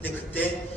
근데 그때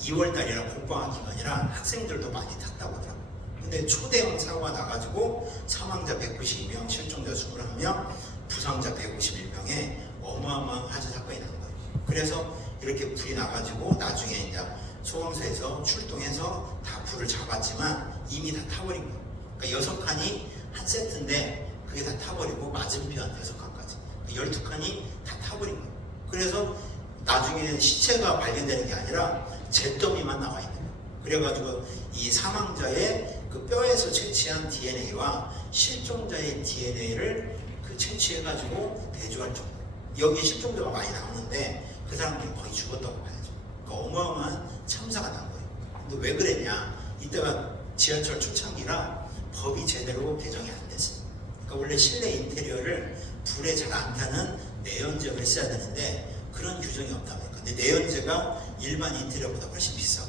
2월 달이라 복방학 기간이라 학생들도 많이 탔다고 하더라고요. 근데 초대형 사고가 나가지고 사망자 192명, 실종자 21명, 부상자 151명에 어마어마한 화재 사건이 난 거예요. 그래서 이렇게 불이 나가지고 나중에 이제 소방서에서 출동해서 다 불을 잡았지만 이미 다 타버린 거예요. 그러니까 6칸이 한 세트인데 그게 다 타버리고 맞은편 6칸까지 12칸이 다 타버린 거예요. 그래서 나중에는 시체가 발견되는 게 아니라 잿더미만 나와 있는 거예요. 그래가지고 이 사망자의 그 뼈에서 채취한 DNA와 실종자의 DNA를 채취해가지고 대조할 정도. 여기 실종자가 많이 나오는데 그 사람들이 거의 죽었다고 봐야죠. 그러니까 어마어마한 참사가 난 거예요. 근데 왜 그랬냐? 이때가 지하철 초창기라 법이 제대로 개정이 안 됐어요. 그러니까 원래 실내 인테리어를 불에 잘 안 타는 내연적을 써야 되는데 그런 규정이 없다고 해요. 근데 내연재가 일반 인테리어보다 훨씬 비싸고.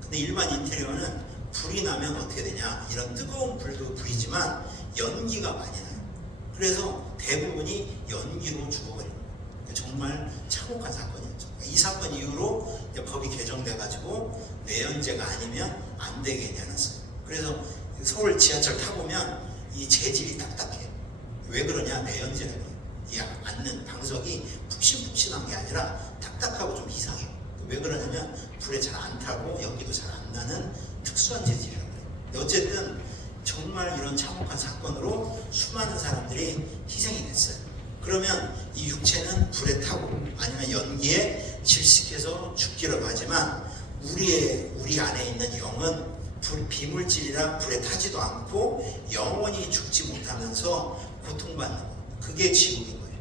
근데 일반 인테리어는 불이 나면 어떻게 되냐? 이런 뜨거운 불도 불이지만 연기가 많이 나요. 그래서 대부분이 연기로 죽어버리는 거예요. 정말 참혹한 사건이었죠. 이 사건 이후로 이제 법이 개정돼가지고 내연재가 아니면 안 되게 되었어요. 그래서 서울 지하철 타보면 이 재질이 딱딱해요. 왜 그러냐? 내연재라고. 이 앉는 방석이 푹신푹신한 게 아니라 딱딱하고 좀 이상해요. 왜 그러냐면 불에 잘 안 타고 연기도 잘 안 나는 특수한 재질이라고 해요. 근데 어쨌든 정말 이런 참혹한 사건으로 수많은 사람들이 희생이 됐어요. 그러면 이 육체는 불에 타고 아니면 연기에 질식해서 죽기라고 하지만 우리 안에 있는 영은 비물질이라 불에 타지도 않고 영원히 죽지 못하면서 고통받는 거. 그게 지옥인 거예요.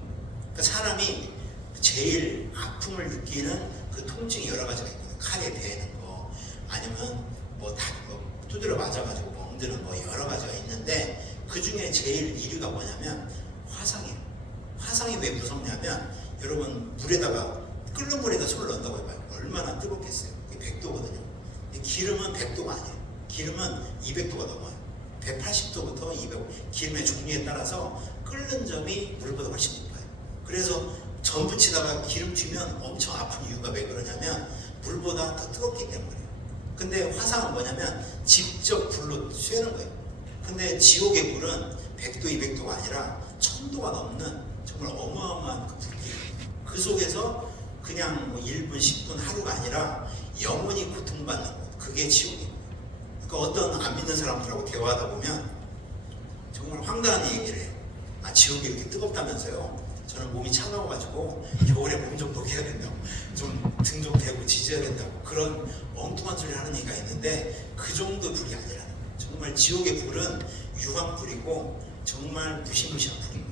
그러니까 사람이 제일 아픔을 느끼는 그 통증이 여러 가지가 있거든요. 칼에 베는 거, 아니면 뭐 두드려 맞아가지고 멍드는 거 여러 가지가 있는데 그 중에 제일 1위가 뭐냐면 화상이에요. 화상이 왜 무섭냐면 여러분 물에다가 끓는 물에다 손을 넣는다고 해봐요. 얼마나 뜨겁겠어요. 이게 100도거든요. 기름은 100도가 아니에요. 기름은 200도가 넘어요. 180도부터 200도. 기름의 종류에 따라서 끓는 점이 물보다 훨씬 높아요. 그래서 전 부치다가 기름 튀면 엄청 아픈 이유가 왜 그러냐면 물보다 더 뜨겁기 때문이에요. 근데 화상은 뭐냐면 직접 불로 쐬는 거예요. 근데 지옥의 불은 100도, 200도가 아니라 1000도가 넘는 정말 어마어마한 그 불길. 그 속에서 그냥 뭐 1분, 10분, 하루가 아니라 영원히 고통받는 것. 그게 지옥이에요. 그러니까 어떤 안 믿는 사람들하고 대화하다 보면 정말 황당한 얘기를 해요. 지옥이 이렇게 뜨겁다면서요. 저는 몸이 차가워가지고 겨울에 몸 좀 녹여야 된다고, 좀 등 좀 대고 지져야 된다고, 그런 엉뚱한 소리를 하는 얘기가 있는데 그 정도 불이 아니라는 거예요. 정말 지옥의 불은 유황불이고 정말 무시무시한 불이에요.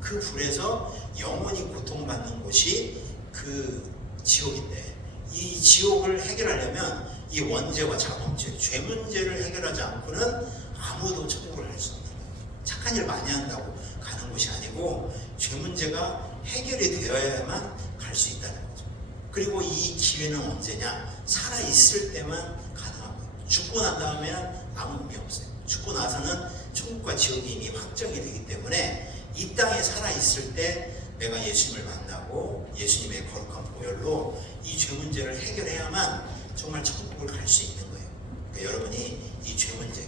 그 불에서 영원히 고통받는 곳이 그 지옥인데, 이 지옥을 해결하려면 이 원죄와 자범죄, 죄 문제를 해결하지 않고는 아무도 천국을 할 수 없는 거예요. 착한 일 많이 한다고 가는 곳이 아니고 죄 문제가 해결이 되어야만 갈 수 있다는 거죠. 그리고 이 기회는 언제냐? 살아있을 때만 가능한 거예요. 죽고 난 다음에는 아무 의미 없어요. 죽고 나서는 천국과 지옥이 이미 확정이 되기 때문에 이 땅에 살아있을 때 내가 예수님을 만나고 예수님의 거룩한 보혈로 이 죄 문제를 해결해야만 정말 천국을 갈 수 있는 거예요. 그러니까 여러분이 이 죄 문제,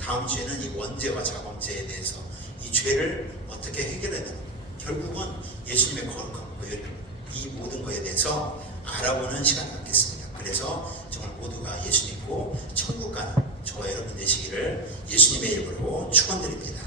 다음 주에는 이 원죄와 자범죄에 대해서 이 죄를 어떻게 해결해야 되는가, 결국은 예수님의 거룩한 보혈, 이 모든 것에 대해서 알아보는 시간을 갖겠습니다. 그래서 정말 모두가 예수 믿고 천국 가는 저와 여러분 되시기를 예수님의 이름으로 축원드립니다.